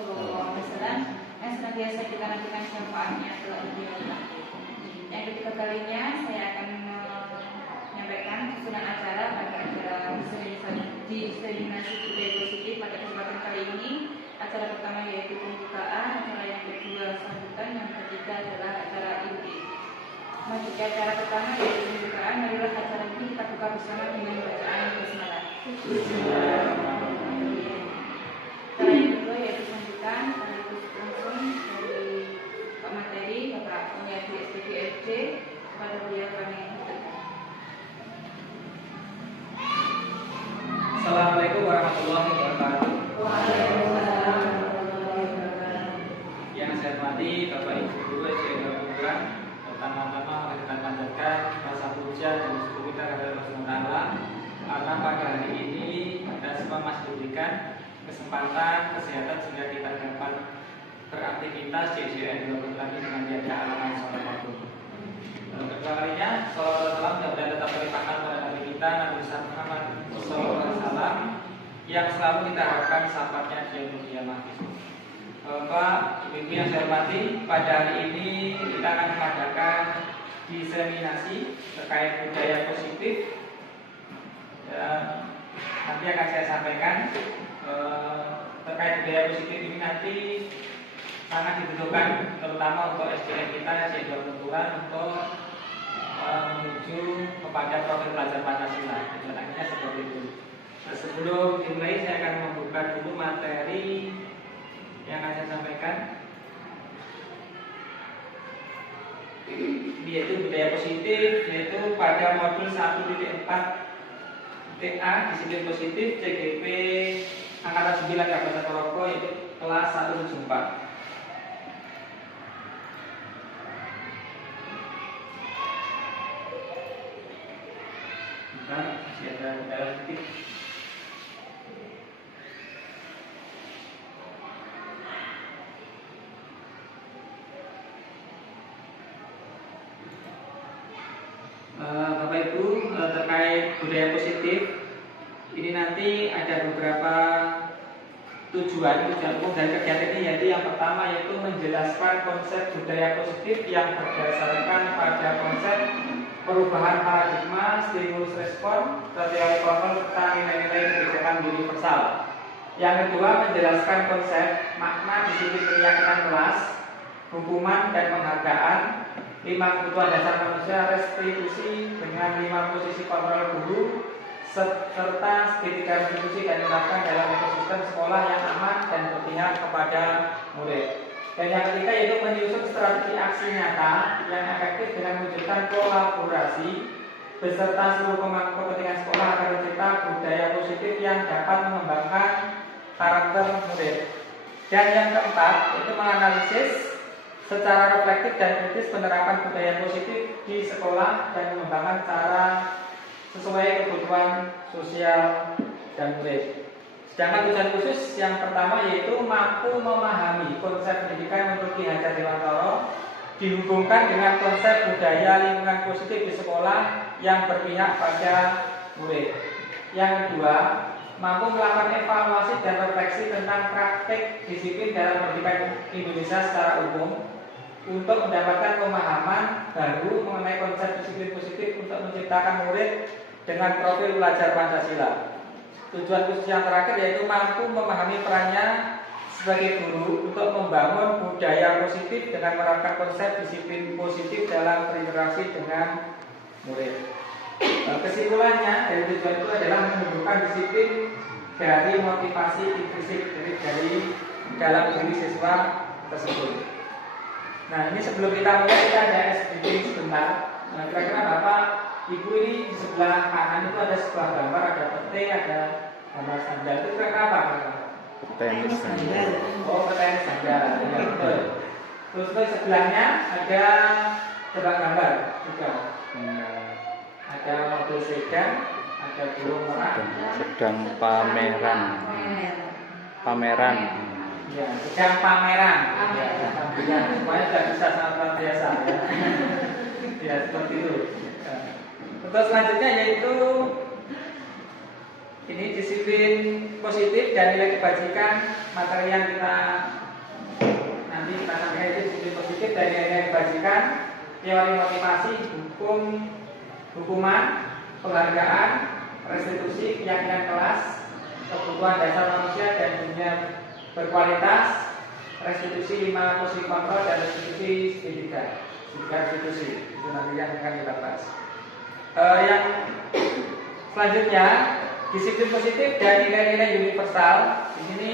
Shallallahu Alaihi Wasallam yang senantiasa kita nantikan syafaatnya telah dunia. Yang ketiga kalinya saya akan menyampaikan susunan acara pada acara diseminasi budaya positif pada kesempatan kali ini. Acara pertama yaitu pembukaan, acara yang kedua sambutan, yang ketiga adalah acara inti. Masuk ke acara pertama yaitu pembukaan, marilah acara ini kita buka bersama dengan bacaan basmalah. Acara yang kedua yaitu sambutan, sekaligus langsung dari Pak Materi, Bapak Penyaji SPGFD, kepada beliau kami mengucapkan. Assalamualaikum warahmatullahi wabarakatuh. Waalaikumsalam warahmatullahi wabarakatuh. Yang saya hormati Bapak Ibu Guru SDN Gabungan, pertama-tama kita panjatkan rasa puja dan syukur kita kepada Allah Subhanahu, karena pada hari ini kita semua masih diberikan kesempatan kesehatan sehingga kita dapat beraktivitas di SDN Gabungan ini dengan tiada halangan sholat waktu. Kedua kalinya, salawat salam dan tetap terlimpahkan pada Nabi kita Nabi Muhammad SAW yang selalu kita harapkan sahabatnya di yaumul qiyamah. Bapak, Ibu yang saya hormati, pada hari ini kita akan mengadakan diseminasi terkait budaya positif. Nanti akan saya sampaikan terkait budaya positif ini nanti sangat dibutuhkan, terutama untuk SDN kita, SDN Benturan, untuk menuju kepada profil pelajar Pancasila. Contohnya seperti itu. Sebelum dimulai, saya akan membuka dulu materi yang akan saya sampaikan, yaitu budaya positif, yaitu pada modul 1.4 TA disiplin positif CGP angkatan 9 Kabupaten Ponorogo, yaitu kelas 174. Masih ada kendala sedikit. Bapak Ibu, terkait budaya positif ini nanti ada beberapa tujuan umum dari kegiatan ini, yaitu yang pertama yaitu menjelaskan konsep budaya positif yang berdasarkan pada konsep perubahan paradigma, stimulus respon, teori kontrol serta nilai-nilai kebijakan universal. Yang kedua, menjelaskan konsep makna disiplin keyakinan kelas, hukuman dan penghargaan, 5 kebutuhan dasar manusia, restitusi dengan 5 posisi kontrol guru, serta segitiga restitusi dan menerapkan dalam ekosistem sekolah yang aman dan berpihak kepada murid. Dan yang ketiga yaitu menyusun strategi aksi nyata yang efektif dengan mewujudkan kolaborasi beserta seluruh pemangku kepentingan sekolah agar mencipta budaya positif yang dapat mengembangkan karakter murid. Dan yang keempat yaitu menganalisis secara reflektif dan kritis penerapan budaya positif di sekolah dan mengembangkan cara sesuai kebutuhan sosial dan murid. Sedangkan tujuan khusus yang pertama yaitu mampu memahami konsep pendidikan menurut Ki Hajar Dewantara dihubungkan dengan konsep budaya lingkungan positif di sekolah yang berpihak pada murid. Yang kedua, mampu melakukan evaluasi dan refleksi tentang praktik disiplin dalam pendidikan Indonesia secara umum untuk mendapatkan pemahaman baru mengenai konsep disiplin positif untuk menciptakan murid dengan profil pelajar Pancasila. Tujuan khusus yang terakhir yaitu mampu memahami perannya sebagai guru untuk membangun budaya positif dengan menerapkan konsep disiplin positif dalam berinteraksi dengan murid. Kesimpulannya dari tujuan itu adalah menumbuhkan disiplin dari motivasi intrinsik dari dalam diri siswa tersebut. Nah, ini sebelum kita mulai kita ada SDG sebentar. Nah, kira-kira Bapak Ibu ini di sebelah kanan itu ada sebuah gambar, ada pete, ada gambar sandal. Itu kira-kira apa? Petenis sandal. Oh, petenis sandal. Ya, betul. Terus sebelahnya ada coba gambar juga. Ada mobil sedan, ada burung merak. Sedang pameran. Ya, sedang pameran. Ya, semuanya sudah bisa sangat luar biasa. Ya, ya seperti itu. Terus selanjutnya yaitu Ini disiplin positif dan nilai kebajikan. Materi yang kita nanti kita sampaikan itu disiplin positif dan nilai kebajikan, teori motivasi, hukuman, penghargaan, restitusi, keyakinan kelas, kebutuhan dasar manusia dan dunia berkualitas, restitusi 5 fungsi kontrol dan restitusi segitiga restitusi. Itu nanti yang akan kita bahas. Yang selanjutnya, disiplin positif dan nilai-nilai universal. Di sini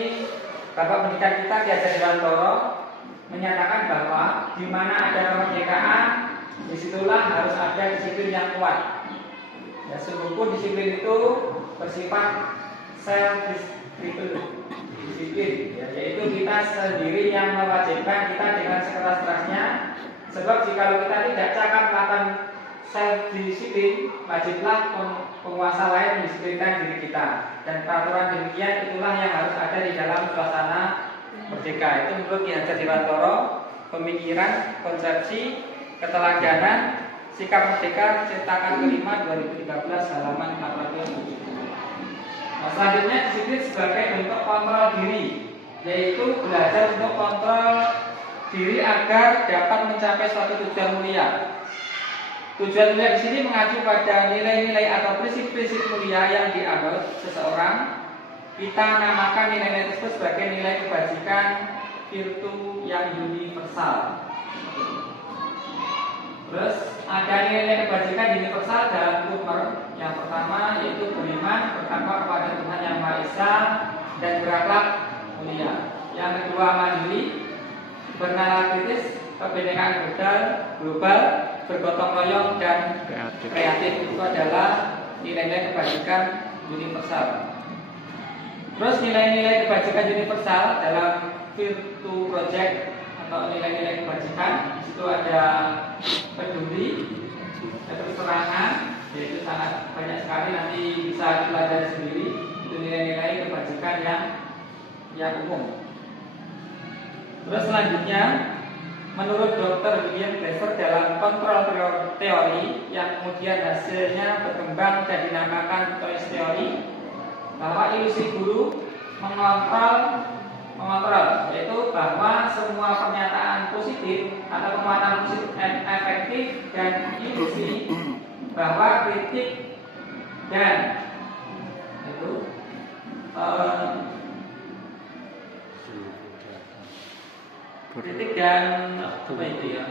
Bapak Pendidikan kita Ki Hajar Dewantoro menyatakan bahwa di mana ada kemerdekaan, disitulah harus ada disiplin yang kuat. Ya, sungguh disiplin itu bersifat disiplin, ya, yaitu kita sendiri yang mewajibkan kita dengan sekeras-kerasnya. Sebab jika kita tidak cakap melakukan self disiplin, wajiblah penguasa lain mendisiplinkan diri kita. Dan peraturan demikian itulah yang harus ada di dalam suasana merdeka. Itu menurut Ki Hajar Dewantoro, pemikiran, konsepsi, keteladanan, sikap merdeka, cetakan kelima 2013 halaman 407. Nah, selanjutnya disiplin sebagai bentuk kontrol diri, yaitu belajar untuk kontrol diri agar dapat mencapai suatu tujuan mulia. Tujuan mulia di sini mengacu pada nilai-nilai atau prinsip-prinsip mulia yang dianut seseorang. Kita namakan nilai-nilai tersebut sebagai nilai kebajikan, virtu yang universal. Terus ada nilai kebajikan universal dalam Kumer. Yang pertama yaitu beriman, bertakwa kepada Tuhan Yang Maha Esa dan berakhlak mulia. Yang kedua mandiri, bernalar kritis, kebinekaan global, bergotong royong dan kreatif. Itu adalah nilai-nilai kebajikan universal. Terus nilai-nilai kebajikan universal dalam Virtu Project atau nilai-nilai kebajikan, di situ ada peduli, keterangan, yaitu sangat banyak sekali, nanti bisa dipelajari sendiri. Itu nilai-nilai kebajikan yang umum. Terus selanjutnya, menurut Dr. William Glasser dalam kontrol teori yang kemudian hasilnya berkembang dan dinamakan Toys Theory, bahwa ilusi guru mengontrol, yaitu bahwa semua pernyataan positif atau penguatan positif efektif dan ilusi bahwa kritik dan itu kritik dan apa itu ya,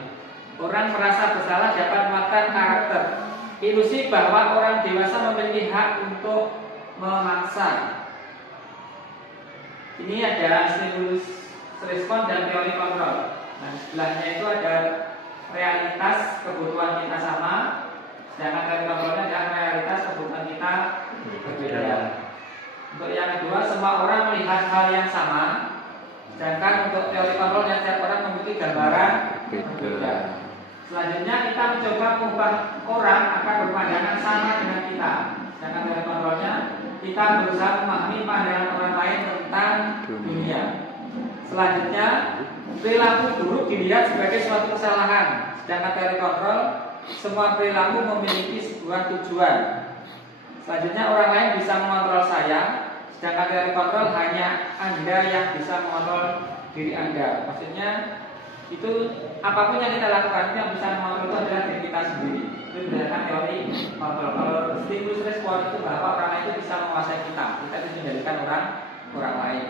orang merasa bersalah dapat memakan karakter. Ilusi bahwa orang dewasa memiliki hak untuk memaksa. Ini ada stimulus respon dan teori kontrol. Nah, sebelahnya itu ada realitas kebutuhan kita sama, sedangkan teori kontrolnya adalah realitas kebutuhan kita berbeda. Untuk yang kedua, semua orang melihat hal yang sama, sedangkan untuk teori kontrolnya setiap orang memiliki gambaran berbeda. Selanjutnya kita mencoba mengubah orang akan berpandangan sama dengan kita, sedangkan teori kontrolnya kita berusaha memahami pandangan orang lain tentang dunia. Selanjutnya, perilaku buruk dilihat sebagai suatu kesalahan, sedangkan teori kontrol semua perilaku memiliki sebuah tujuan. Selanjutnya, orang lain bisa mengontrol saya, sedangkan teori kontrol hanya Anda yang bisa mengontrol diri Anda. Maksudnya itu apapun yang kita lakukan, yang bisa mengontrol itu adalah diri kita sendiri. Itu berdasarkan teori kontrol. Kalau stimulus respon itu bahwa orang lain itu bisa menguasai kita itu menjadikan orang lain.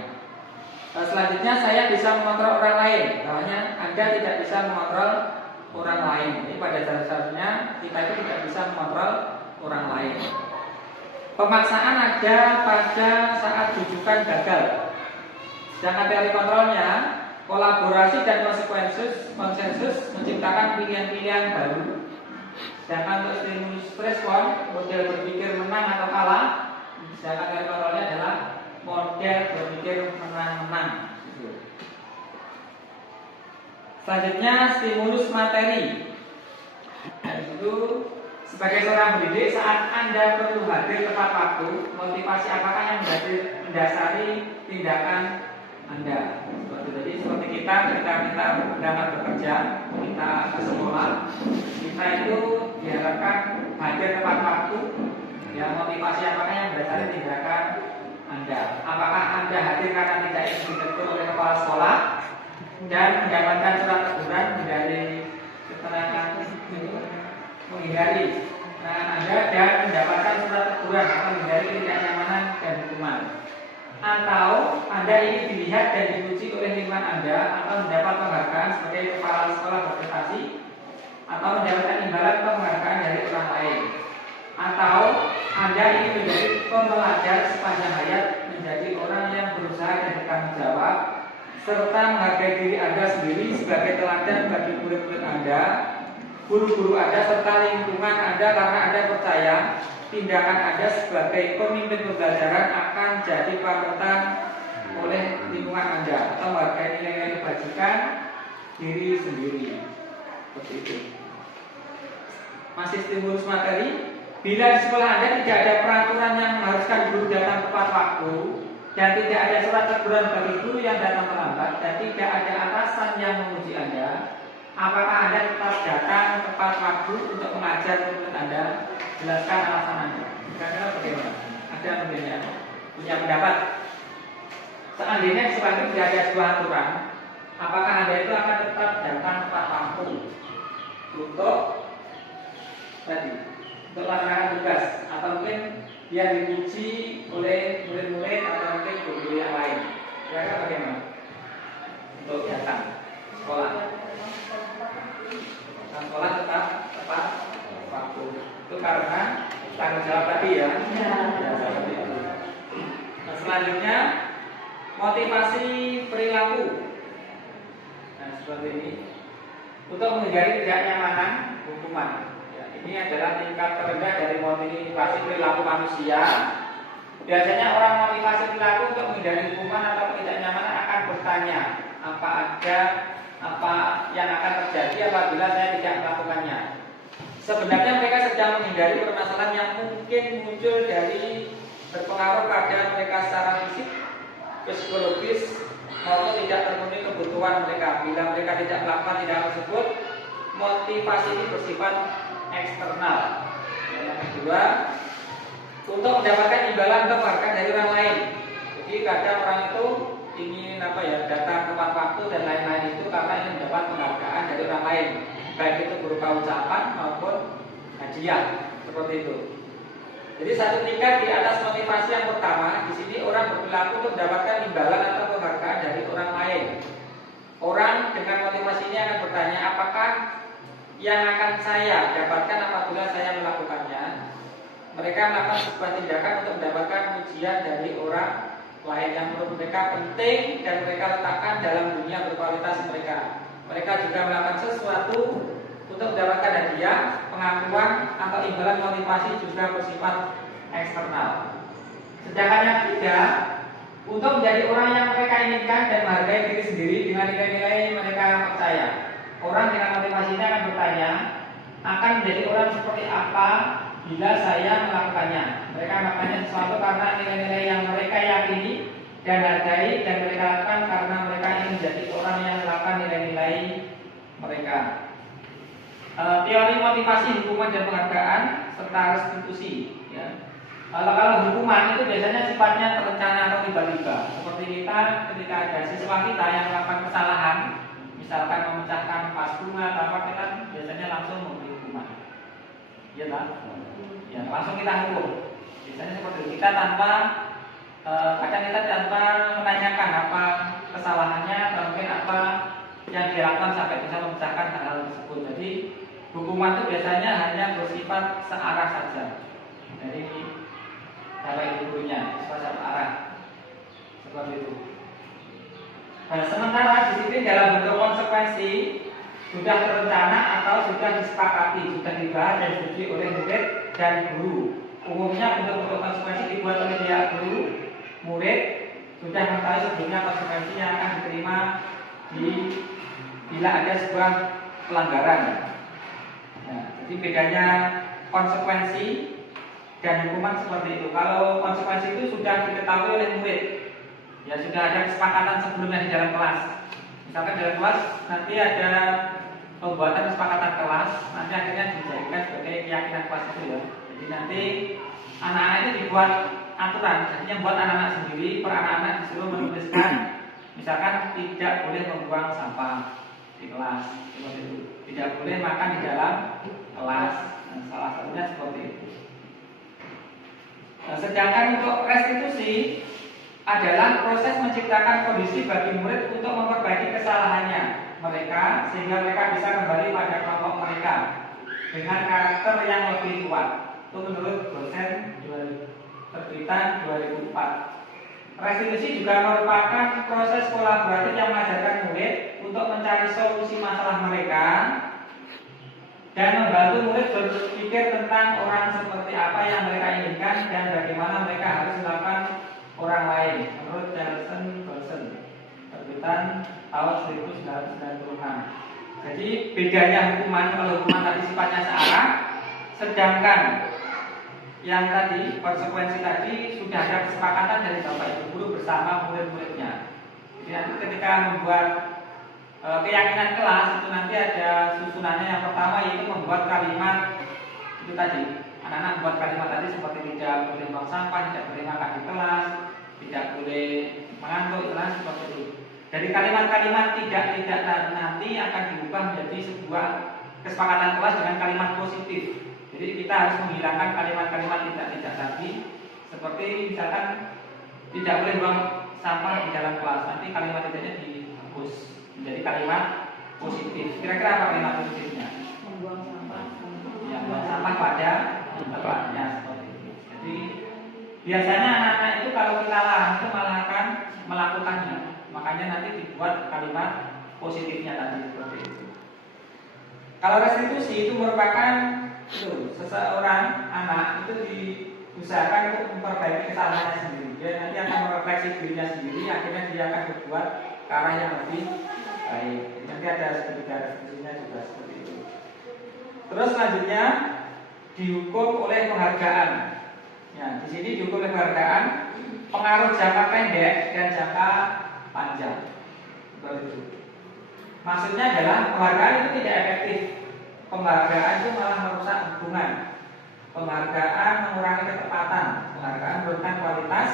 Selanjutnya, saya bisa mengontrol orang lain. Bahwanya Anda tidak bisa mengontrol orang lain. Jadi pada dasarnya kita itu tidak bisa mengontrol orang lain. Pemaksaan ada pada saat rujukan gagal. Sedangkan teori kontrolnya, kolaborasi dan konsensus menciptakan pilihan-pilihan baru. Sedangkan untuk stimulus respon, model berpikir menang atau kalah. Sedangkan teori kontrolnya adalah model berpikir menang-menang. Selanjutnya, stimulus materi. Dan itu sebagai seorang pendidik, saat Anda perlu hadir tepat waktu, motivasi apakah yang mendasari tindakan Anda? Seperti kita ketika kita berangkat bekerja, kita ke sekolah, kita itu diharapkan hadir tepat waktu, Ya, motivasi apakah yang berdasar tindakan Anda? Apakah Anda hadir karena tidak ingin ditegur oleh kepala sekolah dan mendapatkan surat teguran dari keterangan menghindari keterangan Anda dan mendapatkan surat teguran atau menghindari ketidaknyamanan dan hukuman? Atau Anda ingin dilihat dan dipuji oleh lingkungan Anda atau mendapat penghargaan sebagai kepala sekolah berprestasi atau mendapatkan imbalan atau penghargaan dari orang lain? Atau Anda ingin menjadi pembelajar sepanjang hayat, menjadi orang yang berusaha dan bertanggung jawab serta menghargai diri Anda sendiri sebagai teladan bagi murid-murid Anda, guru-guru Anda serta lingkungan Anda karena Anda percaya tindakan Anda sebagai pemimpin pembelajaran akan jadi panutan oleh lingkungan Anda atau menghargai nilai-nilai kebajikan diri sendiri. Seperti itu. Masih stimulus materi. Bila di sekolah Anda tidak ada peraturan yang mengharuskan guru datang tepat waktu dan tidak ada surat teguran bagi guru yang datang terlambat dan tidak ada atasan yang memuji Anda, apakah Anda tetap datang tepat waktu untuk mengajar murid Anda? Jelaskan alasan Anda. Kira-kira bagaimana? Ada yang punya pendapat? Seandainya di sekolah itu tidak ada sebuah aturan, apakah Anda itu akan tetap datang tepat waktu untuk tadi, untuk melaksanakan tugas, atau mungkin dia dipuji oleh murid-murid atau mungkin guru yang lain? Kira-kira bagaimana? Untuk datang sekolah, sekolah tetap tepat waktu. Itu karena tanggung jawab tadi ya. Nah, selanjutnya motivasi perilaku. Nah, seperti ini. Untuk menghindari ketidaknyamanan hukuman. Ya, ini adalah tingkat terendah dari motivasi perilaku manusia. Biasanya orang motivasi perilaku untuk menghindari hukuman atau ketidaknyamanan akan bertanya, apa yang akan terjadi apabila saya tidak melakukannya. Sebenarnya mereka sedang menghindari permasalahan yang mungkin muncul dari berpengaruh pada mereka secara fisik, psikologis, maupun tidak terpenuhi kebutuhan mereka. Bila mereka tidak melakukan tindakan tersebut, motivasi ini bersifat eksternal. Yang kedua, untuk mendapatkan imbalan atau penghargaan dari orang lain. Jadi kadang orang itu ingin datang tepat waktu dan lain-lain itu karena ingin mendapat penghargaan dari orang lain, baik itu berupa ucapan maupun hadiah, seperti itu. Jadi satu tingkat di atas motivasi yang pertama, di sini orang berperilaku untuk mendapatkan imbalan atau penghargaan dari orang lain. Orang dengan motivasi ini akan bertanya, apakah yang akan saya dapatkan apabila saya melakukannya? Mereka melakukan sebuah tindakan untuk mendapatkan pujian dari orang lain yang menurut mereka penting dan mereka letakkan dalam dunia berkualitas mereka. Mereka juga melakukan sesuatu untuk mendapatkan hadiah, pengakuan atau imbalan. Motivasi juga bersifat eksternal. Sedangkan yang ketiga, untuk menjadi orang yang mereka inginkan dan menghargai diri sendiri dengan nilai-nilai mereka percaya. Orang dengan motivasi ini akan bertanya, akan menjadi orang seperti apa bila saya melakukannya. Mereka melakukannya sesuatu karena nilai-nilai yang mereka yakini dan hargai, dan mereka lakukan karena mereka ingin menjadi orang yang melakukan nilai-nilai mereka. Teori motivasi, hukuman dan penghargaan serta restitusi. Ya. Kalau hukuman itu biasanya sifatnya terencana atau tiba-tiba. Seperti kita ketika ada siswa kita yang melakukan kesalahan, misalkan memecahkan vas bunga atau apa, kita biasanya langsung memberi hukuman. Ya tak? Ya, langsung kita hukum. Biasanya seperti itu. Kita kadang kita tanpa menanyakan apa kesalahannya atau mungkin apa yang dilakukan sampai bisa memecahkan hal-hal tersebut. Jadi hukuman itu biasanya hanya bersifat searah saja dari gurunya, sifat arah seperti itu. Nah, sementara disiplin dalam bentuk konsekuensi sudah terencana atau sudah disepakati, sudah dibahas dan disetujui oleh murid dan guru. Umumnya bentuk-bentuk konsekuensi dibuat oleh pihak guru. Murid sudah mengetahui sebelumnya konsekuensi yang akan diterima bila ada sebuah pelanggaran. Nah, jadi bedanya konsekuensi dan hukuman seperti itu. Kalau konsekuensi itu sudah diketahui oleh murid, ya sudah ada kesepakatan sebelumnya di dalam kelas. Misalkan dalam kelas nanti ada pembuatan kesepakatan kelas, nanti akhirnya dijadikan sebagai keyakinan kelas itu ya. Jadi nanti anak-anak itu dibuat aturan, jadi yang buat anak-anak sendiri, per anak-anak disuruh menuliskan, misalkan tidak boleh membuang sampah di kelas, seperti itu, tidak boleh makan di dalam kelas, dan salah satunya seperti itu. Nah, sedangkan untuk restitusi adalah proses menciptakan kondisi bagi murid untuk memperbaiki kesalahannya mereka sehingga mereka bisa kembali pada kelompok mereka dengan karakter yang lebih kuat. Itu menurut dosen terbitan 2004. Restitusi juga merupakan proses kolaboratif yang mengajarkan murid untuk mencari solusi masalah mereka dan membantu murid berpikir tentang orang seperti apa yang mereka inginkan dan bagaimana mereka harus melakukan orang lain. Menurut Johnson terbitan tahun 1996. Jadi bedanya hukuman, kalau hukuman tadi sifatnya searah, sedangkan yang tadi konsekuensi tadi sudah ada kesepakatan dari bapak ibu guru bersama murid-muridnya. Jadi nanti ketika membuat keyakinan kelas itu nanti ada susunannya. Yang pertama yaitu membuat kalimat itu tadi, anak-anak membuat kalimat tadi seperti tidak boleh buang sampah, tidak boleh makan di kelas, tidak boleh mengantuk, seperti itu. Dari kalimat-kalimat tidak nanti akan diubah menjadi sebuah kesepakatan kelas dengan kalimat positif. Jadi kita harus menghilangkan kalimat-kalimat tidak tadi, seperti misalkan tidak boleh buang sampah di dalam kelas. Nanti kalimat tidaknya dihapus menjadi kalimat positif. Kira-kira apa kalimat positifnya? Membuang sampah. Ya, buang sampah pada tempatnya seperti itu. Jadi biasanya anak-anak itu kalau kita larang itu malah akan melakukannya. Makanya nanti dibuat kalimat positifnya tadi seperti itu. Kalau restitusi itu merupakan seseorang anak itu diusahakan untuk memperbaiki kesalahannya sendiri. Dia nanti akan merefleksi dirinya sendiri, akhirnya dia akan berbuat ke arah yang lebih baik. Nanti ada sedikit restitusinya juga seperti itu. Terus selanjutnya dihukum oleh penghargaan. Ya, di sini dihukum oleh penghargaan, pengaruh jangka pendek dan jangka panjang. Seperti itu. Maksudnya adalah penghargaan itu tidak efektif. Penghargaan itu malah merusak hubungan. Penghargaan mengurangi ketepatan. Penghargaan menurunkan kualitas.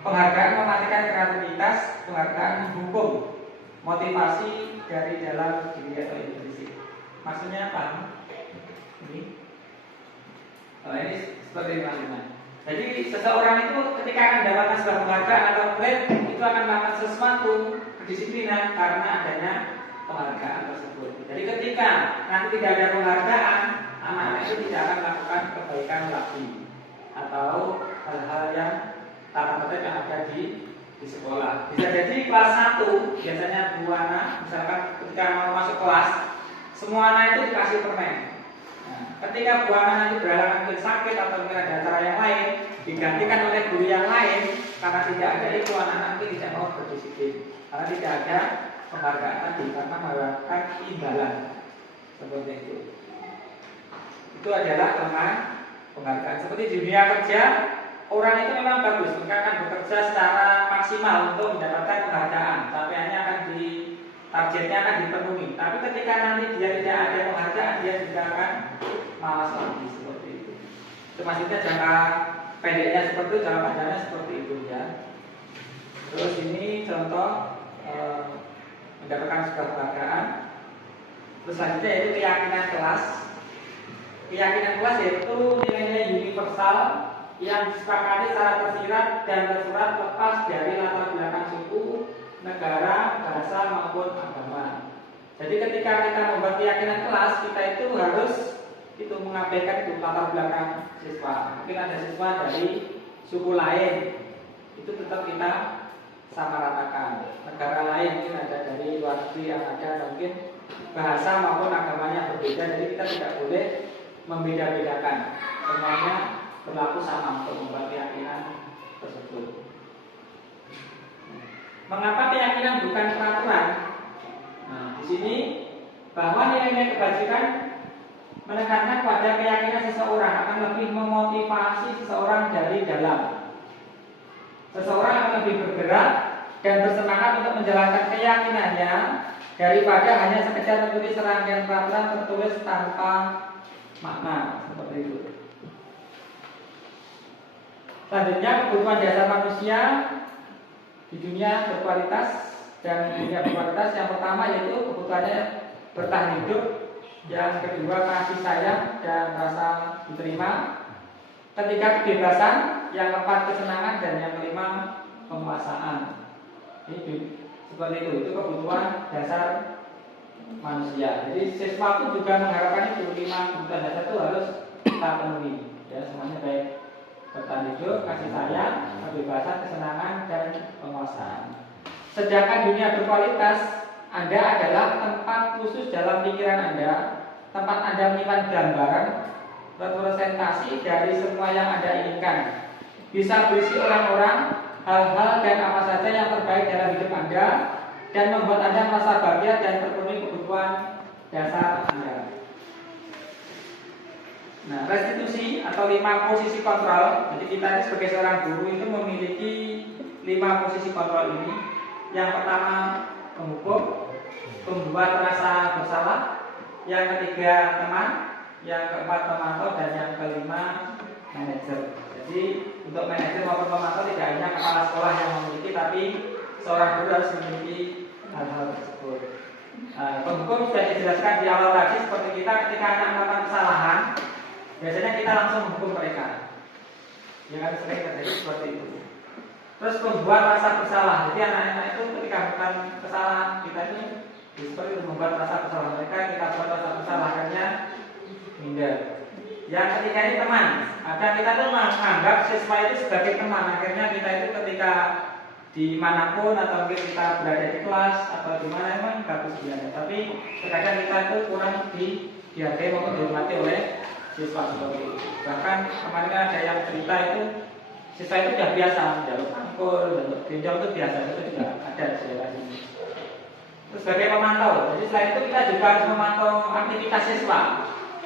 Penghargaan mematikan kreativitas. Penghargaan menghukum motivasi dari dalam diri atau individu. Maksudnya apa? Ini seperti ini maksudnya. Jadi seseorang itu ketika akan mendapatkan sebuah penghargaan atau grade itu akan melakukan sesuatu kedisiplinan karena adanya penghargaan tersebut. Jadi ketika nanti tidak ada penghargaan, anak-anak itu tidak akan melakukan kebaikan lagi atau hal-hal yang tata tertib yang ada di sekolah. Bisa jadi kelas 1 biasanya 2 anak, misalkan ketika mau masuk kelas, semua anak itu dikasih permen. Nah, ketika Bu anak nanti berhalangan mungkin sakit atau mungkin ada acara yang lain, digantikan oleh guru yang lain, karena tidak ada itu anak nanti tidak mau berdisiplin, karena tidak ada penghargaan tadi, karena mengharapkan imbalan seperti itu. Itu adalah kelemahan penghargaan. Seperti di dunia kerja, orang itu memang bagus, mereka akan bekerja secara maksimal untuk mendapatkan penghargaan, capaiannya akan targetnya akan dipenuhi. Tapi ketika nanti dia tidak ada penghargaan, dia juga akan malas lagi seperti itu. Itu maksudnya jangka pendeknya seperti itu, jangka panjangnya seperti itu ya. Terus ini contoh mendapatkan sebuah penghargaan. Terus selanjutnya yaitu keyakinan kelas. Keyakinan kelas yaitu nilai-nilai universal yang disepakati secara tersirat dan tersurat lepas dari latar belakang suku, negara, bahasa maupun agama. Jadi ketika kita membuat keyakinan kelas, kita itu harus mengabaikan itu latar belakang siswa. Mungkin ada siswa dari suku lain, itu tetap kita sama ratakan. Negara lain mungkin ada dari luar negeri yang ada mungkin bahasa maupun agamanya berbeda. Jadi kita tidak boleh membeda-bedakan. Semuanya berlaku sama untuk membuat keyakinan tersebut. Mengapa keyakinan bukan peraturan? Nah, di sini bahwa nilai-nilai kebajikan menekankan pada keyakinan seseorang akan lebih memotivasi seseorang dari dalam. Seseorang akan lebih bergerak dan bersemangat untuk menjalankan keyakinannya daripada hanya sekedar menulis serangkaian peraturan tertulis tanpa makna seperti itu. Selanjutnya kebutuhan dasar manusia di dunia berkualitas dan dunia berkualitas. Yang pertama yaitu kebutuhannya bertahan hidup, yang kedua kasih sayang dan rasa diterima, ketiga kebebasan, yang keempat kesenangan, dan yang kelima penguasaan. Ini seperti itu kebutuhan dasar manusia. Jadi siswa pun juga mengharapkan itu 5 kebutuhan dasar itu harus kita penuhi. Ya, semuanya baik bertahan hidup, kasih sayang, kebebasan, kesenangan, dan penguasaan. Sedangkan dunia berkualitas, Anda adalah tempat khusus dalam pikiran Anda, tempat Anda menyimpan gambaran, representasi dari semua yang Anda inginkan. Bisa berisi orang-orang, hal-hal dan apa saja yang terbaik dalam hidup Anda, dan membuat Anda merasa bahagia dan terpenuhi kebutuhan dasar Anda. Nah, restitusi atau 5 posisi kontrol. Jadi kita ini sebagai seorang guru itu memiliki 5 posisi kontrol ini. Yang pertama penghukum, pembuat rasa bersalah. Yang ketiga teman, yang keempat pemantau, dan yang kelima manajer. Jadi untuk manajer maupun pemantau tidak hanya kepala sekolah yang memiliki, tapi seorang guru harus memiliki hal-hal tersebut. Penghukum sudah dijelaskan di awal tadi, seperti kita ketika anak melakukan kesalahan, biasanya kita langsung menghukum mereka. Ya kan, sering terjadi seperti itu. Terus membuat rasa bersalah. Jadi anak-anak itu ketika melakukan kesalahan, kita ini seperti itu, membuat rasa bersalah mereka, kita buat rasa bersalah, akhirnya minder. Yang ketiga ini teman. Kadang kita tuh menganggap siswa itu sebagai teman. Akhirnya kita itu ketika dimanapun atau mungkin kita berada di kelas atau di mana memang bagus dia. Tapi terkadang kita itu kurang dihargai maupun dihormati oleh siswa seperti itu. Bahkan kemarin ada yang cerita itu siswa itu sudah biasa menjaluk angkul, menjaluk benjol itu biasa, itu juga ada di daerah ini. Terus sebagai pemantau, jadi selain itu kita juga harus memantau aktivitas siswa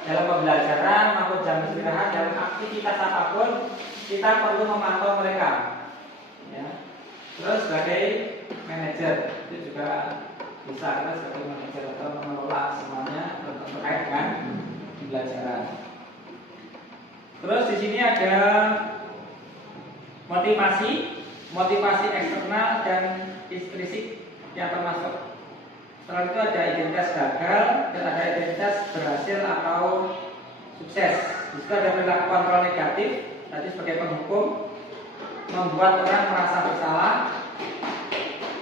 dalam pembelajaran maupun jam istirahat, dalam aktivitas apapun kita perlu memantau mereka. Ya. Terus sebagai manajer itu juga bisa kita sebagai manajer atau mengelola semuanya terkait dengan pembelajaran. Terus di sini ada motivasi eksternal dan intrinsik yang termasuk. Setelah itu ada identitas gagal dan ada identitas berhasil atau sukses. Di situ ada perilaku kontrol negatif, tadi sebagai penghukum, membuat orang merasa bersalah.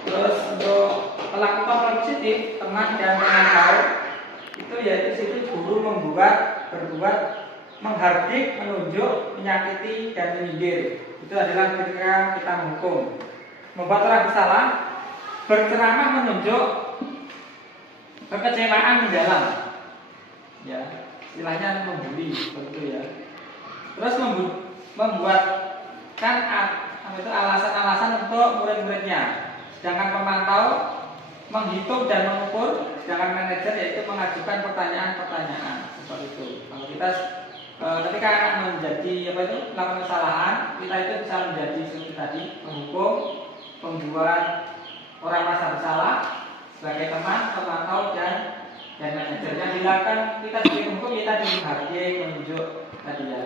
Terus untuk pelaku kontrol positif, teman dan pemantau, itu yaitu situ guru berbuat menghardik, menunjuk, menyakiti, dan menyindir. Itu adalah ketika kita menghukum. Membuat orang bersalah, berceramah menunjuk kekecewaan mendalam. Ya, istilahnya membuli seperti itu ya. Terus membuatkan alasan-alasan untuk murid-muridnya. Sedangkan pemantau menghitung dan mengukur, sedangkan manajer yaitu mengajukan pertanyaan-pertanyaan seperti itu. Kalau kita ketika akan menjadi melakukan kesalahan, kita itu bisa menjadi seperti tadi, menghukum, membuat orang merasa bersalah sebagai teman, pemantau, dan manajer. Yang dilakukan kita sebagai penghukum, kita menghargai, menunjuk tadi ya.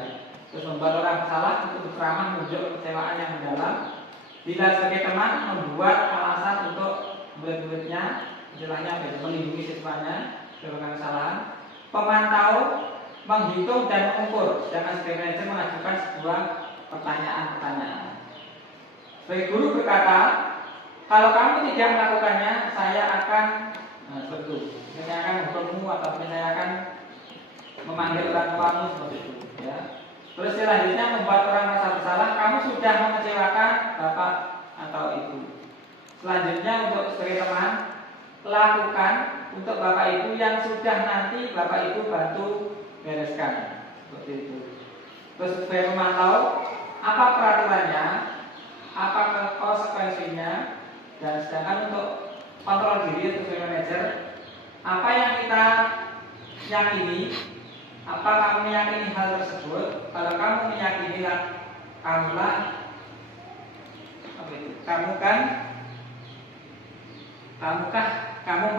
Terus membuat orang bersalah untuk berceramah, menunjuk kekecewaan yang mendalam. Bila sebagai teman, membuat alasan untuk murid-muridnya, istilahnya melindungi siswanya melakukan kesalahan. Pemantau menghitung dan mengukur, sedangkan sebagai manajer mengajukan sebuah pertanyaan-pertanyaan. Sebagai guru berkata, kalau kamu tidak melakukannya, saya akan saya akan menghukummu atau saya akan memanggil orang tuamu seperti itu. Ya. Terus selanjutnya membuat orang merasa bersalah, kamu sudah mengecewakan bapak atau ibu. Selanjutnya untuk sebagai teman, lakukan untuk bapak ibu yang sudah nanti bapak ibu bantu bereskan seperti itu. Terus sebagai pemantau, apa peraturannya, apa konsekuensinya, dan sedangkan untuk kontrol diri untuk sebagai manajer, apa yang kita yakini, apa kamu meyakini hal tersebut? Kalau kamu meyakini kamu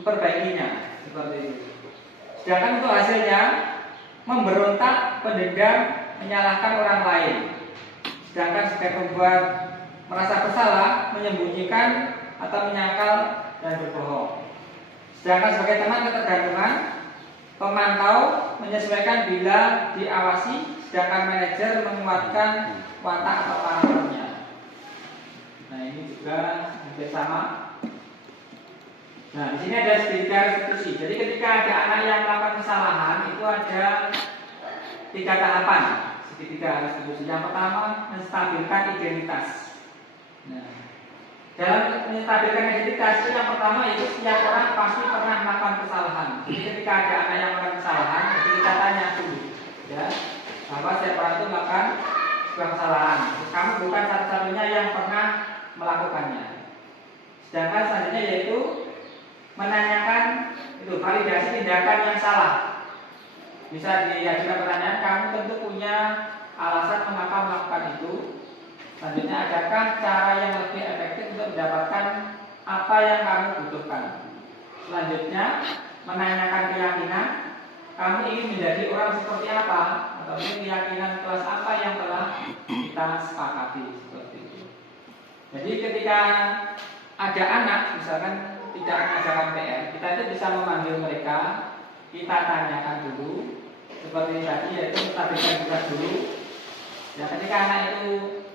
memperbaikinya seperti itu. Sedangkan untuk hasilnya memberontak, pendendam, menyalahkan orang lain. Sedangkan sebagai pembuat merasa bersalah, menyembunyikan atau menyangkal dan berbohong. Sedangkan sebagai teman ketergantungan, pemantau menyesuaikan bila diawasi, sedangkan manajer menguatkan watak atau karakternya. Nah ini juga hampir sama. Nah di sini ada segitiga restitusi. Jadi ketika ada anak yang melakukan kesalahan itu ada 3 tahapan segitiga restitusi. Yang pertama menstabilkan identitas. Nah, dalam menstabilkan identitas itu yang pertama itu setiap orang pasti pernah melakukan kesalahan. Jadi ketika ada anak yang melakukan kesalahan, jadi kita tanya dulu, ya, bahwa setiap orang itu melakukan sebuah kesalahan. Kamu bukan satu-satunya yang pernah melakukannya. Sedangkan selanjutnya yaitu menanyakan itu validasi tindakan yang salah. Bisa diajukan pertanyaan, kamu tentu punya alasan mengapa melakukan itu. Selanjutnya, adakah cara yang lebih efektif untuk mendapatkan apa yang kamu butuhkan? Selanjutnya, menanyakan keyakinan, kamu ingin menjadi orang seperti apa? Atau mungkin keyakinan kelas apa yang telah kita sepakati seperti itu. Jadi ketika ada anak, misalkan tidak mengerjakan PR, kita itu bisa memanggil mereka, kita tanyakan dulu, seperti tadi yaitu menstabilkan juga dulu. Ya, ketika anak itu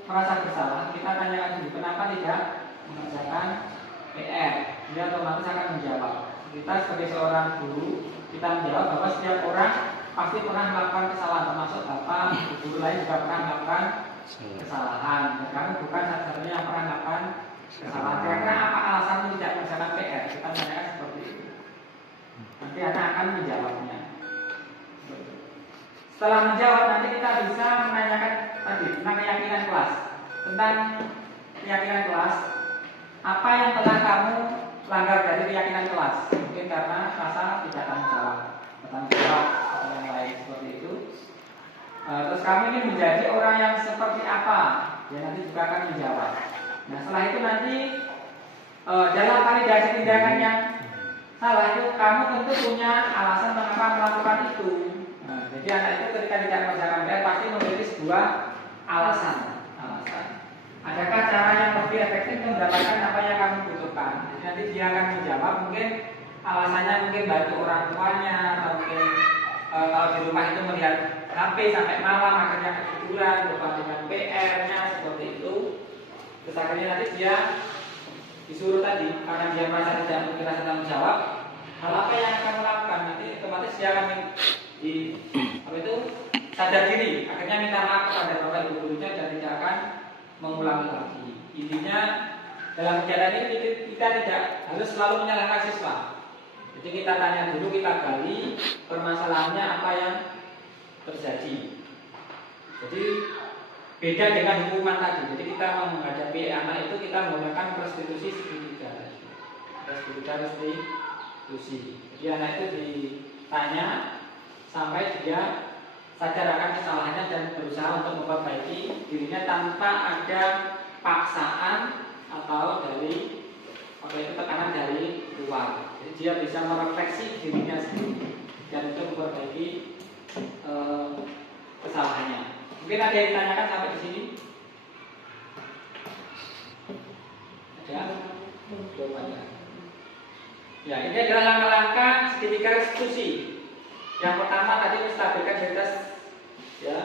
merasa bersalah, kita tanyakan dulu kenapa tidak mengerjakan PR. Dia otomatis akan menjawab. Kita sebagai seorang guru, kita menjawab bahwa setiap orang pasti pernah melakukan kesalahan, termasuk bapak, guru lain juga pernah melakukan kesalahan. Dan kamu bukan satu-satunya yang pernah melakukan kesalahan. Karena apa alasanmu tidak mengerjakan PR? Kita tanyakan seperti itu. Nanti anak akan menjawabnya. Setelah menjawab, nanti kita bisa menanyakan tadi tentang keyakinan kelas. Tentang keyakinan kelas, apa yang telah kamu langgar dari keyakinan kelas? Mungkin karena rasa tidak bertanggung jawab atau yang lain seperti itu. Terus kamu ingin menjadi orang yang seperti apa? Ya nanti juga akan menjawab. Nah setelah itu nanti dalam validasi tindakan yang salah itu kamu tentu punya alasan mengapa melakukan itu. Nah, jadi anak itu ketika tidak mengerjakan PR pasti memiliki sebuah alasan. Adakah cara yang lebih efektif untuk mendapatkan apa yang kamu butuhkan? Jadi nanti dia akan menjawab mungkin alasannya mungkin bantu orang tuanya atau mungkin kalau di rumah itu melihat HP sampai malam akhirnya ketiduran lupa dengan PR-nya seperti itu. Terus akhirnya nanti dia disuruh tadi karena dia merasa tidak mungkin rasa tanggung jawab, hal apa yang akan melakukan nanti otomatis dia akan sadar diri, akhirnya minta maaf kepada bapak ibu gurunya dan tidak akan mengulangi lagi. Intinya dalam kegiatan ini kita tidak harus selalu menyalahkan siswa. Jadi kita tanya dulu, kita gali permasalahannya apa yang terjadi. Jadi beda dengan hukuman tadi. Jadi kita menghadapi anak itu kita menggunakan restitusi segitiga. Restitusi. Jadi anak itu ditanya sampai dia sadar akan kesalahannya dan berusaha untuk memperbaiki dirinya tanpa ada paksaan atau dari tekanan dari luar. Jadi dia bisa merefleksi dirinya sendiri dan untuk memperbaiki kesalahannya. Mungkin ada yang ditanyakan sampai di sini? Ada? Belum ada. Ya, ini adalah langkah-langkah segitiga restitusi. Yang pertama tadi menstabilkan identitas, ya.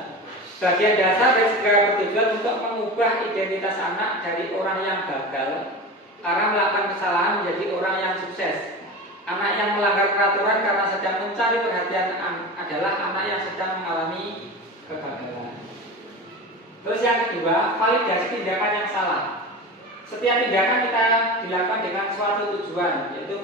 Bagian dasar dari segala bertujuan untuk mengubah identitas anak dari orang yang gagal karena melakukan kesalahan menjadi orang yang sukses. Anak yang melanggar peraturan karena sedang mencari perhatian adalah anak yang sedang mengalami kegagalan. Terus yang kedua, validasi tindakan yang salah. Setiap tindakan kita dilakukan dengan suatu tujuan, yaitu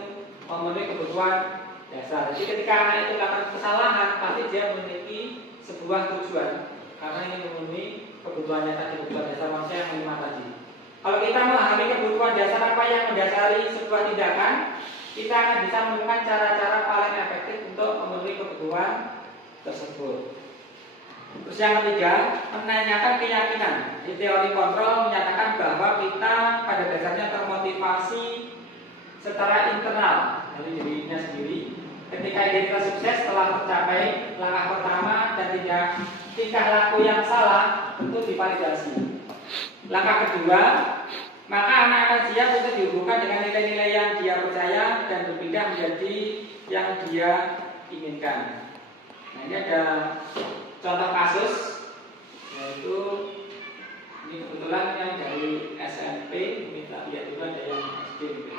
memenuhi kebutuhan dasar. Jadi ketika anak itu melakukan kesalahan, pasti dia memiliki sebuah tujuan karena ini memenuhi kebutuhannya tadi, kebutuhan dasar manusia yang kelima tadi. Kalau kita memahami kebutuhan dasar apa yang mendasari sebuah tindakan, kita akan bisa menemukan cara-cara paling efektif untuk memenuhi kebutuhan tersebut. Terus yang ketiga, menanyakan keyakinan. Di teori kontrol menyatakan bahwa kita pada dasarnya termotivasi secara internal dari dirinya sendiri. Ketika identitas sukses telah tercapai, langkah pertama dan tidak tingkah laku yang salah untuk divalidasi. Langkah kedua, maka anak akan siap untuk dihubungkan dengan nilai-nilai yang dia percaya dan berpindah menjadi yang dia inginkan. Nah, ini ada contoh kasus, yaitu ini kebetulan yang dari SMP, minta lihat juga ada yang SD gitu.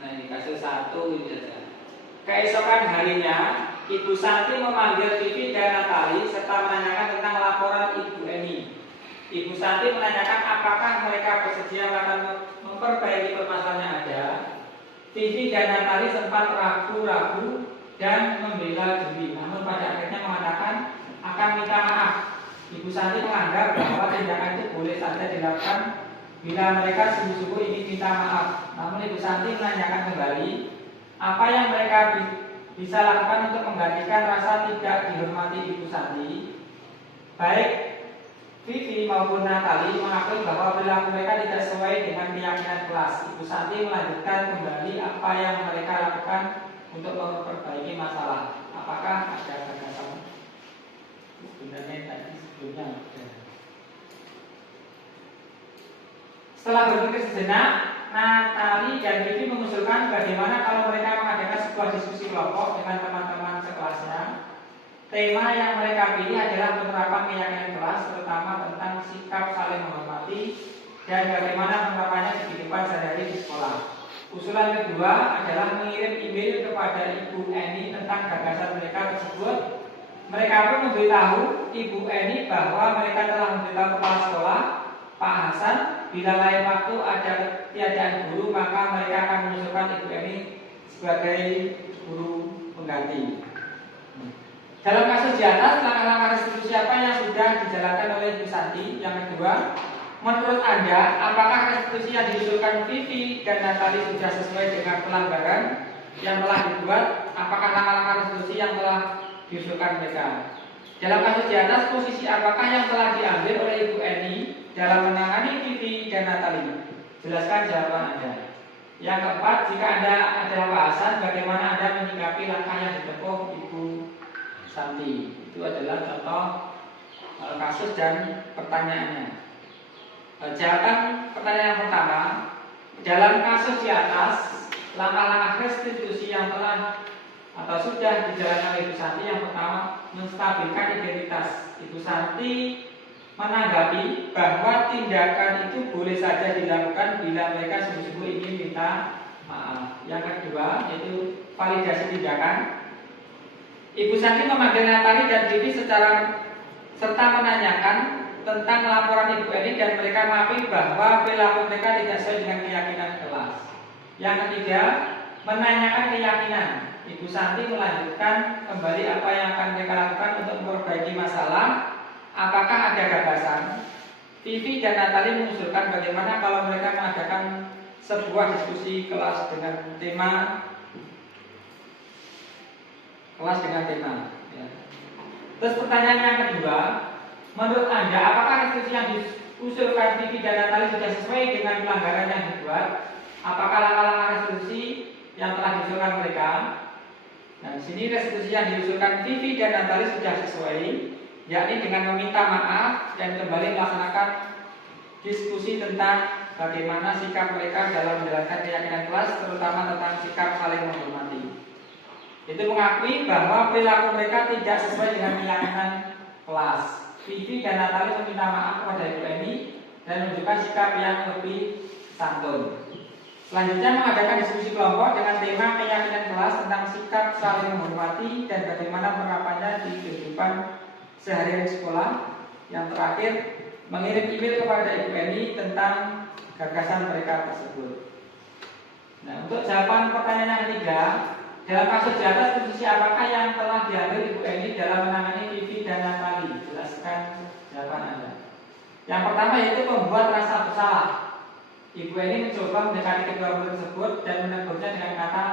Nah, ini kasus 1 ini saja. Keesokan harinya, Ibu Santi memanggil Vivi dan Natali serta menanyakan tentang laporan Ibu Eni. Ibu Santi menanyakan apakah mereka bersedia akan memperbaiki permasalahan yang ada. Vivi dan Natali sempat ragu-ragu dan membela diri, namun pada akhirnya mengatakan akan minta maaf. Ibu Santi menganggap bahwa tindakan itu boleh saja dilakukan bila mereka sungguh-sungguh ingin minta maaf. Namun Ibu Santi menanyakan kembali apa yang mereka bisa lakukan untuk menggantikan rasa tidak dihormati Ibu Santi. Baik Vivi maupun Natali mengakui bahwa perilaku mereka tidak sesuai dengan keyakinan kelas. Ibu Santi melanjutkan kembali apa yang mereka lakukan untuk memperbaiki masalah. Apakah ada gagasan? Sebenarnya tadi sebelumnya ada. Setelah berpikir sejenak, Natali dan Vivi mengusulkan bagaimana kalau mereka mengadakan sebuah diskusi kelompok dengan teman-teman sekelasnya. Tema yang mereka pilih adalah penerapan keyakinan kelas, terutama tentang sikap saling menghormati dan bagaimana penerapannya di kehidupan sehari-hari di sekolah. Usulan kedua adalah mengirim email kepada Ibu Eni tentang gagasan mereka tersebut. Mereka pun memberitahu Ibu Eni bahwa mereka telah memberitahu kepala sekolah, Pak Hasan, bila lain waktu ada ketiadaan guru, maka mereka akan mengusulkan Ibu Eni sebagai guru pengganti. Dalam kasus di atas, langkah-langkah restitusi apa yang sudah dijalankan oleh Ibu Santi? Yang kedua, menurut Anda, apakah restitusi yang diusulkan Vivi dan Natali sudah sesuai dengan pelanggaran yang telah dibuat? Apakah langkah-langkah restitusi yang telah diusulkan mereka? Dalam kasus di atas, posisi apakah yang telah diambil oleh Ibu Eni dalam menangani Vivi dan Natali? Jelaskan jawaban Anda. Yang keempat, jika Anda adalah Pak Hasan, bagaimana Anda menyikapi langkah yang ditempuh Ibu Santi? Itu adalah contoh kasus dan pertanyaannya. Jawaban pertanyaan yang pertama, dalam kasus di atas, langkah-langkah restitusi yang telah atau sudah dijalankan oleh Ibu Santi, yang pertama menstabilkan identitas. Ibu Santi menanggapi bahwa tindakan itu boleh saja dilakukan bila mereka sungguh-sungguh ingin minta maaf. Yang kedua yaitu validasi tindakan. Ibu Santi memanggil Natali dan Vivi serta menanyakan tentang laporan Ibu Eni dan mereka mengakui bahwa perilaku mereka tidak sesuai dengan keyakinan kelas. Yang ketiga, menanyakan keyakinan. Ibu Santi melanjutkan kembali apa yang akan mereka lakukan untuk memperbaiki masalah. Apakah ada gagasan? Vivi dan Natali mengusulkan bagaimana kalau mereka mengadakan sebuah diskusi kelas dengan tema ya. Terus pertanyaan yang kedua, menurut Anda apakah restitusi yang diusulkan Vivi dan Natali sudah sesuai dengan pelanggaran yang dibuat? Apakah langkah-langkah restitusi yang telah diusulkan mereka? Nah, di sini restitusi yang diusulkan Vivi dan Natali sudah sesuai, yakni dengan meminta maaf dan kembali melaksanakan diskusi tentang bagaimana sikap mereka dalam menjalankan keyakinan kelas, terutama tentang sikap saling menghormati. Itu mengakui bahwa perilaku mereka tidak sesuai dengan keyakinan kelas. Vivi dan Natali meminta maaf kepada Ibu Eni dan menunjukkan sikap yang lebih santun. Selanjutnya mengadakan diskusi kelompok dengan tema keyakinan kelas tentang sikap saling menghormati dan bagaimana penerapannya di kehidupan sehari-hari sekolah. Yang terakhir, mengirim email kepada Ibu Eni tentang gagasan mereka tersebut. Nah, untuk jawaban pertanyaan yang ketiga, dalam kasus di atas, posisi apakah yang telah diambil Ibu Eni dalam menangani Vivi dan Natali? Jelaskan jawaban Anda. Yang pertama yaitu membuat rasa bersalah. Ibu Eni mencoba mendekati kedua murid tersebut dan menegurnya dengan kata,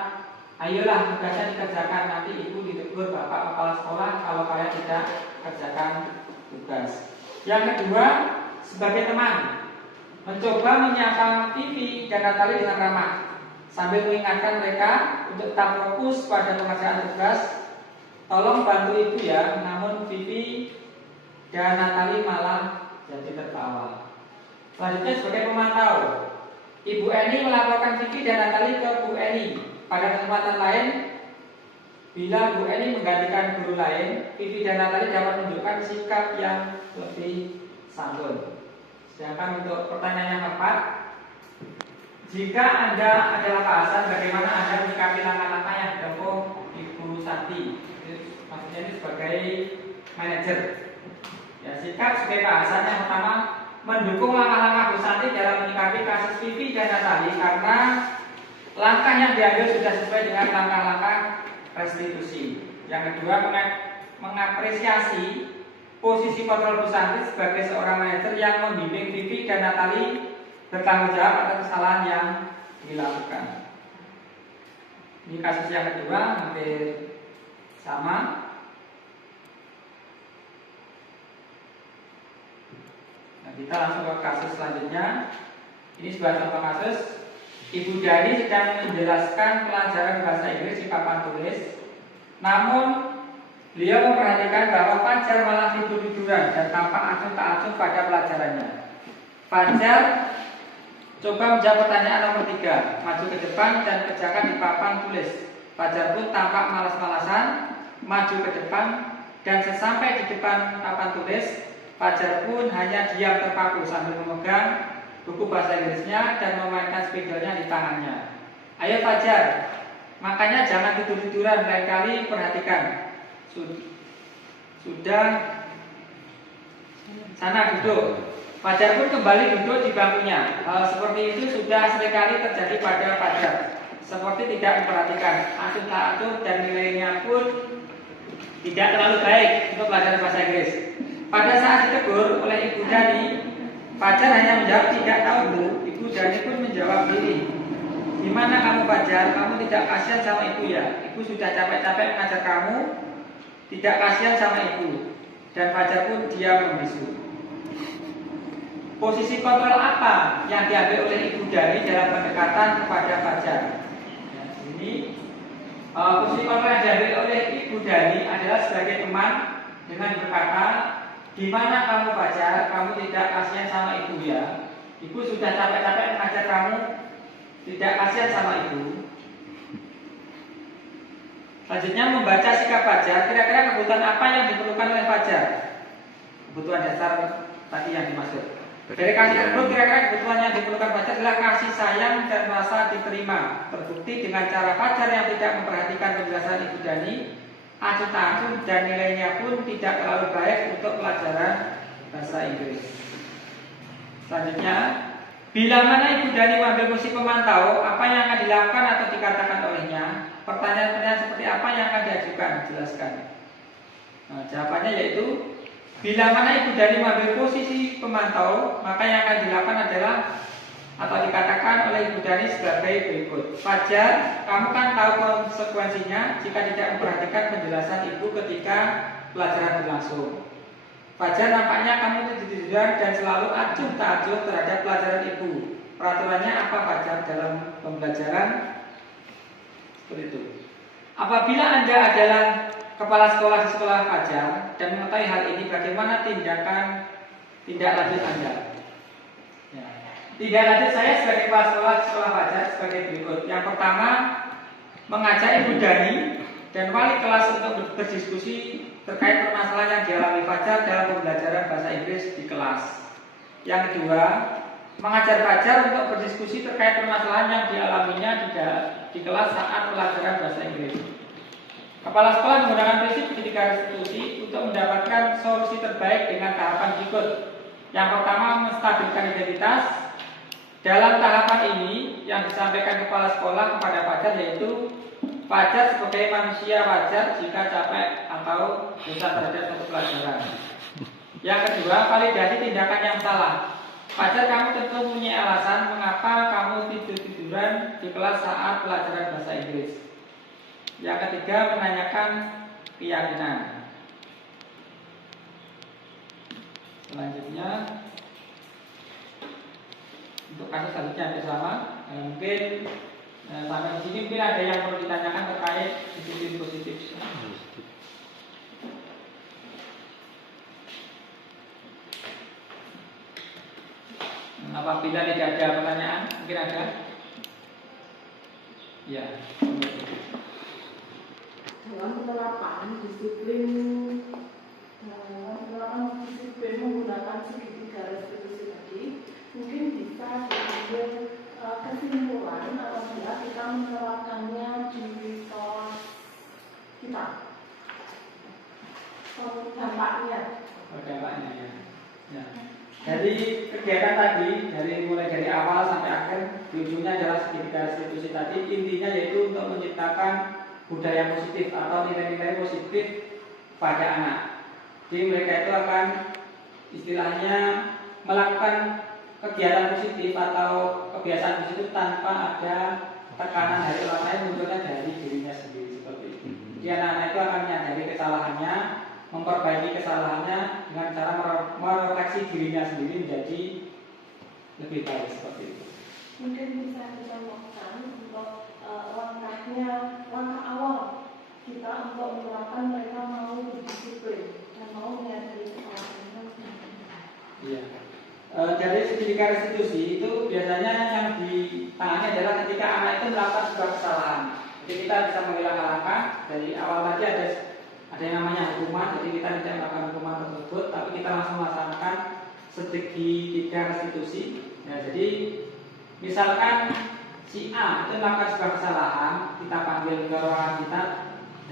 ayolah tugasnya dikerjakan, nanti ibu ditegur bapak kepala sekolah kalau kalian tidak kerjakan tugas. Yang kedua, sebagai teman, mencoba menyapa Vivi dan Natali dengan ramah sambil mengingatkan mereka untuk tetap fokus pada pengerjaan tugas. Tolong bantu ibu ya. Namun Vivi dan Natali malah jadi tertawa. Selanjutnya sebagai pemantau, Ibu Eni melaporkan Vivi dan Natali ke Bu Eni. Pada kesempatan lain, bila Bu Eni menggantikan guru lain, Vivi dan Natali dapat menunjukkan sikap yang lebih santun. Sedangkan untuk pertanyaan yang keempat, jika Anda adalah Pak Hasan, bagaimana Anda menyikapi langkah-langkah yang ditempuh Ibu Santi? Maksudnya ini sebagai manajer. Ya, sikap sebagai Pak Hasan yang pertama, mendukung langkah-langkah Bu Santi dalam menyikapi kasus Vivi dan Natali karena langkah yang diambil sudah sesuai dengan langkah-langkah restitusi. Yang kedua, mengapresiasi posisi kontrol Bu Santi sebagai seorang manajer yang membimbing Vivi dan Natali bertanggung jawab atas kesalahan yang dilakukan. Ini kasus yang kedua, hampir sama. Nah, kita langsung ke kasus selanjutnya. Ini sebuah contoh kasus. Ibu Dani sedang menjelaskan pelajaran bahasa Inggris di papan tulis. Namun beliau memperhatikan bahwa Fajar malah tidur-tiduran dan tampak acuh tak acuh pada pelajarannya. Fajar coba menjawab pertanyaan nomor 3, maju ke depan dan kerjakan di papan tulis. Fajar pun tampak malas-malasan, maju ke depan dan sesampai di depan papan tulis, Fajar pun hanya diam terpaku sambil memegang buku bahasa Inggrisnya dan memainkan spidolnya di tangannya. Ayo Fajar, makanya jangan tidur-tiduran, lain kali perhatikan. Sudah sana duduk. Fajar pun kembali duduk di bangkunya. Hal seperti itu sudah seringkali terjadi pada Fajar. Seperti tidak memperhatikan, acuh tak acuh dan nilainya pun tidak terlalu baik untuk pelajaran bahasa Inggris. Pada saat ditegur oleh Ibu Dani, Fajar hanya menjawab tidak tahu Bu. Ibu Dani pun menjawab diri. Gimana kamu Fajar? Kamu tidak kasihan sama ibu ya? Ibu sudah capek-capek mengajar kamu, tidak kasihan sama ibu. Dan Fajar pun diam membisu. Posisi kontrol apa yang diambil oleh Ibu Dani dalam pendekatan kepada Fajar? Ya, ini posisi kontrol yang diambil oleh Ibu Dani adalah sebagai teman dengan berkata, gimana kamu Fajar? Kamu tidak kasihan sama ibu ya? Ibu sudah capek-capek mengajar kamu, tidak kasihan sama ibu. Selanjutnya membaca sikap Fajar. Kira-kira kebutuhan apa yang diperlukan oleh Fajar? Kebutuhan dasar tadi yang dimaksud. Dari kasih tersebut, kira-kira kebutuhan yang diperlukan Fajar adalah kasih sayang dan rasa diterima. Terbukti dengan cara Fajar yang tidak memperhatikan penjelasan Ibu Dani, acuh tak acuh dan nilainya pun tidak terlalu baik untuk pelajaran bahasa Inggris. Selanjutnya, bila mana Ibu Dani mengambil posisi pemantau, apa yang akan dilakukan atau dikatakan olehnya? Pertanyaan-pertanyaan seperti apa yang akan diajukan? Jelaskan. Nah, jawabannya yaitu, bila mana Ibu Dani mengambil posisi pemantau, maka yang akan dilakukan adalah atau dikatakan oleh Ibu Dani sebagai berikut. Fajar, kamu kan tahu konsekuensinya jika tidak memperhatikan penjelasan ibu ketika pelajaran berlangsung. Fajar, nampaknya kamu tidur-tiduran dan selalu acuh tak acuh terhadap pelajaran ibu. Peraturannya apa Fajar dalam pembelajaran? Seperti itu. Apabila Anda adalah kepala sekolah di sekolah Fajar dan mengetahui hal ini, bagaimana tindak lanjut Anda? Ya. Tindak lanjut saya sebagai kepala sekolah Fajar sebagai berikut. Yang pertama, mengajak Ibu Dani dan wali kelas untuk berdiskusi terkait permasalahan yang dialami Fajar dalam pembelajaran bahasa Inggris di kelas. Yang kedua, mengajar Fajar untuk berdiskusi terkait permasalahan yang dialaminya di kelas saat pelajaran bahasa Inggris. Kepala sekolah menggunakan prinsip ketika restitusi untuk mendapatkan solusi terbaik dengan tahapan berikut. Yang pertama, menstabilkan identitas. Dalam tahapan ini yang disampaikan kepala sekolah kepada Fajar yaitu Fajar sebagai manusia wajar jika capek atau bosan terhadap satu pelajaran. Yang kedua, validasi tindakan yang salah. Fajar, kamu tentu punya alasan mengapa kamu tidur-tiduran di kelas saat pelajaran bahasa Inggris. Yang ketiga, menanyakan keyakinan. Selanjutnya, Untuk kasus selanjutnya hampir sama. Mungkin sampai di sini mungkin ada yang perlu ditanyakan terkait disiplin positif. Apabila tidak ada pertanyaan, mungkin ada. Ya. Dalam penerapan disiplin menggunakan segitiga restitusi tadi, mungkin bisa diambil kesimpulan apabila kita menerapkannya di kelas kita. Dampaknya. Dampaknya ya. Ya. Dari kegiatan tadi, mulai dari awal sampai akhir, tujuannya adalah segitiga restitusi tadi, intinya yaitu untuk menciptakan budaya positif atau nilai-nilai positif pada anak. Jadi mereka itu akan istilahnya melakukan kegiatan positif atau kebiasaan positif tanpa ada tekanan dari orang lain, munculnya dari dirinya sendiri seperti itu. Jadi anak-anak itu akan menyadari kesalahannya, memperbaiki kesalahannya dengan cara merefleksi dirinya sendiri menjadi lebih baik seperti itu. Mungkin bisa dicontohkan untuk langkah awal kita untuk menerapkan mereka mau berdisiplin dan mau menyadari kesalahannya. Iya. Dari segitiga restitusi itu biasanya yang ditangani adalah ketika anak itu melakukan sebuah kesalahan. Jadi kita bisa mengilang langkah dari awal tadi ada yang namanya hukuman, jadi kita tidak melakukan hukuman tersebut, tapi kita langsung melaksanakan segitiga restitusi. Nah, jadi misalkan si A itu melakukan sebuah kesalahan, kita panggil ke ruangan kita.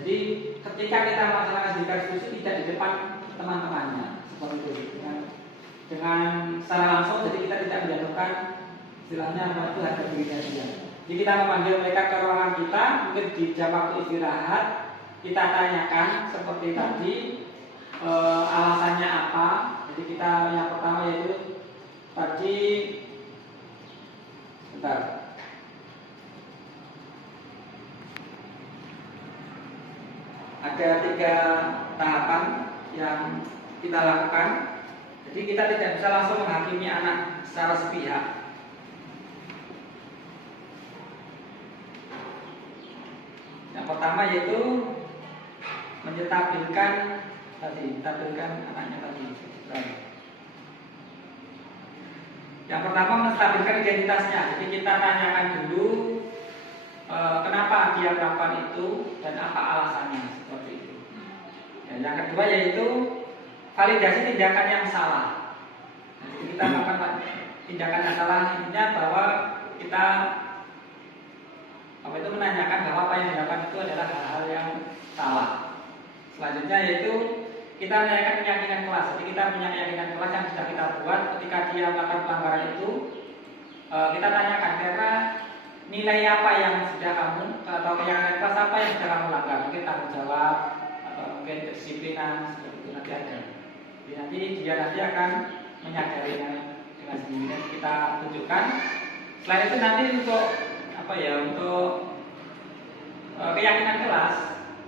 Jadi ketika kita melaksanakan segitiga restitusi tidak di depan teman-temannya seperti itu. Dengan secara langsung, jadi kita tidak menjatuhkan istilahnya apa itu harga diri dia. Jadi kita memanggil mereka ke ruangan kita, mungkin di jam waktu istirahat, kita tanyakan seperti tadi alasannya apa. Jadi kita yang pertama yaitu tadi, bentar. Ada 3 tahapan yang kita lakukan. Jadi kita tidak bisa langsung menghakimi anak secara sepihak. Yang pertama yaitu menstabilkan anaknya tadi. Yang pertama menstabilkan identitasnya. Jadi kita tanyakan dulu kenapa dia melakukan itu dan apa alasannya seperti itu. Dan yang kedua yaitu validasi tindakan yang salah. Jadi kita melakukan tindakan yang salah, intinya bahwa kita menanyakan bahwa apa yang dilakukan itu adalah hal-hal yang salah. Selanjutnya yaitu kita menanyakan keyakinan kelas. Jadi kita punya keyakinan kelas yang sudah kita buat ketika dia melakukan pelanggaran itu. Kita tanyakan karena nilai apa yang sudah kamu atau keyakinan kelas apa yang sudah kamu langgar. Mungkin tanggung jawab atau mungkin kedisiplinan seperti itu nanti ada. Jadi nanti dia akan menyadarinya dengan sendirinya kita tunjukkan. Selain itu nanti untuk keyakinan kelas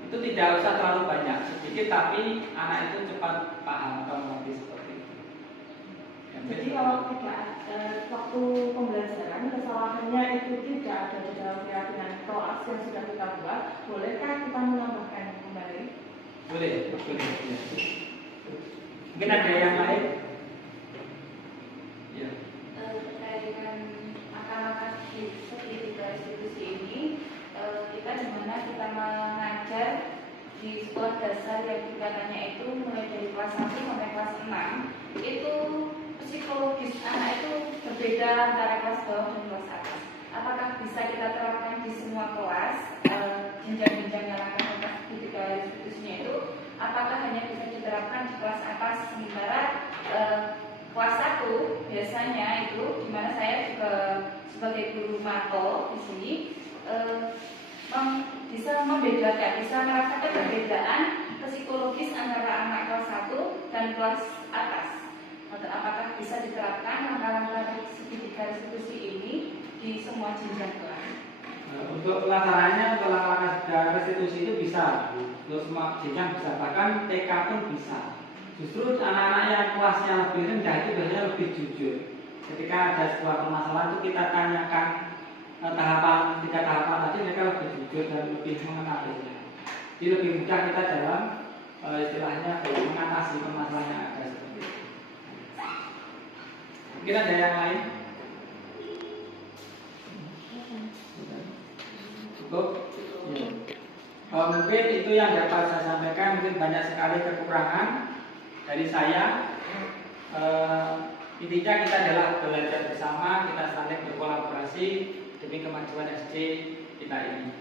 itu tidak usah terlalu banyak, sedikit tapi anak itu cepat paham atau mengerti seperti itu. Jadi kalau tidak waktu pembelajaran kesalahannya itu tidak ada di dalam keyakinan kelas yang sudah kita buat, bolehkah kita menambahkan kembali? Boleh. Ya. Mungkin ada yang lain? Ya. Terkait dengan langkah-langkah segitiga restitusi ini, kita dimana kita mengajar di sekolah dasar yang tingkatannya itu mulai dari kelas 1 sampai kelas 6, itu psikologis anak itu berbeda antara kelas bawah dan kelas atas. Apakah bisa kita terapkan di semua kelas, jenjang-jenjangnya langkah-langkah segitiga restitusinya itu? Apakah hanya bisa diterapkan di kelas atas, sementara kelas 1 biasanya itu, dimana saya juga sebagai guru mato di sini bisa membedakan, bisa merasakan perbedaan psikologis antara anak kelas 1 dan kelas atas. Apakah bisa diterapkan langkah-langkah segitiga restitusi ini di semua jenjang kelas? Untuk pelaksananya, untuk langkah-langkah restitusi itu bisa, untuk semua jenjang bisa, bahkan TK pun bisa. Justru anak-anak yang kelasnya lebih rendah itu biasanya lebih jujur. ketika ada sebuah permasalahan itu kita tanyakan tiga tahapan tadi, mereka lebih jujur dan lebih mengenalinya. Jadi lebih mudah kita dalam istilahnya mengatasi permasalahan yang ada seperti itu. Mungkin ada yang lain? Cukup? Ya. Mungkin itu yang dapat saya sampaikan. Mungkin banyak sekali kekurangan dari saya. Intinya kita adalah belajar bersama, kita saling berkolaborasi demi kemajuan SD kita ini.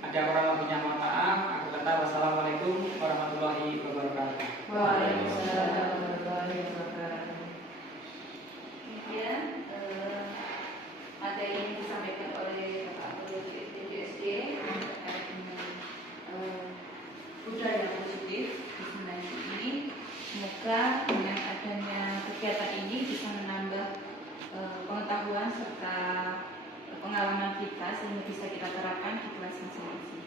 Ada orang yang punya mohon maaf. Aku kata wassalamualaikum warahmatullahi wabarakatuh. Waalaikumsalam warahmatullahi wabarakatuh. Kemudian ada yang disampaikan oleh Bapak Guru BPJSD terkait dengan budaya positif di sebenarnya ini. Semoga dengan adanya kegiatan ini bisa menambah pengetahuan serta pengalaman kita sehingga bisa kita terapkan di kelas masing-masing.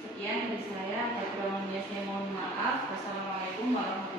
Sekian dari saya, ada kurang lebihnya saya mohon maaf. Wassalamualaikum warahmatullahi wabarakatuh.